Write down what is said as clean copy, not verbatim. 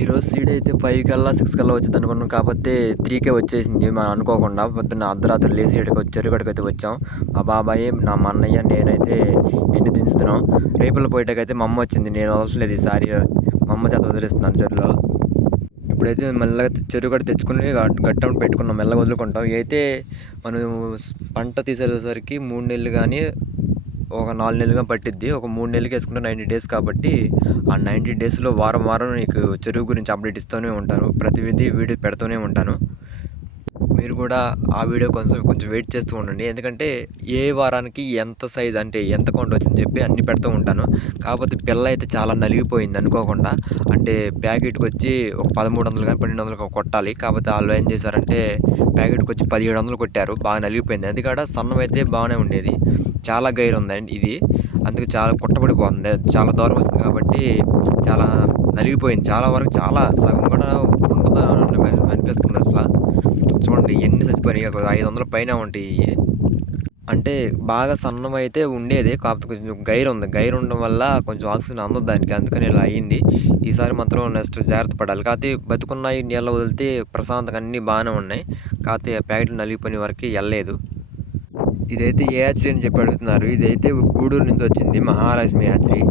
ఈరోజు సీడ్ అయితే 5 కల్లా 6 కల్లా వచ్చింది అనుకున్నాం. కాకపోతే 3కే వచ్చేసింది. మనం అనుకోకుండా పొద్దున్న అర్ధరాత్రి లేసి చెరువు కాడికైతే వచ్చాం. మా బాబాయి, మా అన్నయ్య, నేనైతే ఎన్ని దించుతున్నాం. రేపుల పోయేటకైతే మా అమ్మ వచ్చింది. నేను వదలట్లేదు ఈసారి. మా అమ్మ చేత వదిలేస్తున్నాను చెరువులో. ఇప్పుడైతే మెల్లగా చెరువు కాడ తెచ్చుకుని గట్టం పెట్టుకున్నాం. మెల్లగా వదులుకుంటాం. అయితే మనం పంట తీసేసరికి 3 నెలలు కానీ ఒక 4 నెలలుగా పట్టిద్ది. ఒక 3 నెలలకి వేసుకుంటే 90 డేస్ కాబట్టి, ఆ 90 డేస్‌లో వారం వారం నీకు చెరువు గురించి అప్డేట్ ఇస్తూనే ఉంటాను. ప్రతిదీ వీడియో పెడుతూనే ఉంటాను. మీరు కూడా ఆ వీడియో కొంచెం వెయిట్ చేస్తూ ఉండండి. ఎందుకంటే ఏ వారానికి ఎంత సైజ్ అంటే ఎంత కౌంట్ వచ్చిందని చెప్పి అన్నీ పెడుతూ ఉంటాను. కాకపోతే పిల్ల అయితే చాలా నలిగిపోయింది అనుకోకుండా. అంటే ప్యాకెట్‌కొచ్చి ఒక 1300 గాని 1200 కొట్టాలి. కాకపోతే ఆళ్ళు ఏం చేశారంటే ప్యాకెట్‌కొచ్చి 1700 కొట్టారు. బాగా నలిగిపోయింది. అది కాడ సన్నమైతే బాగానే ఉండేది. చాలా గైరుందండి ఇది. అందుకే చాలా కుట్టబడిపోతుంది. చాలా దూరం వచ్చింది కాబట్టి చాలా నలిగిపోయింది. చాలా వరకు చాలా సగం కూడా ఉండదా అనిపిస్తుంది అసల. చూడండి ఎన్ని చచ్చిపోయినాయి. ఒక 500 పైనే ఉంటాయి ఇయి. అంటే బాగా సన్నమైతే ఉండేది. కాకపోతే కొంచెం గైరుంది. గైరుండడం వల్ల కొంచెం ఆక్సిజన్ అందదు దానికి. అందుకని ఇలా అయింది. ఈసారి మాత్రం నెక్స్ట్ జాగ్రత్త పడాలి. కాకపోతే బతికున్నయి నీళ్ళలో వదిలితే ప్రశాంతంగా అన్నీ బాగానే ఉన్నాయి. కాకపోతే ప్యాకెట్లు నలిగిపోయిన వరకి ఎళ్ళలేదు. ఇదైతే ఏ హ్యాచరీ అని చెప్పి అడుగుతున్నారు. ఇదైతే గూడూరు నుంచి వచ్చింది. మహాలక్ష్మి హ్యాచరీ.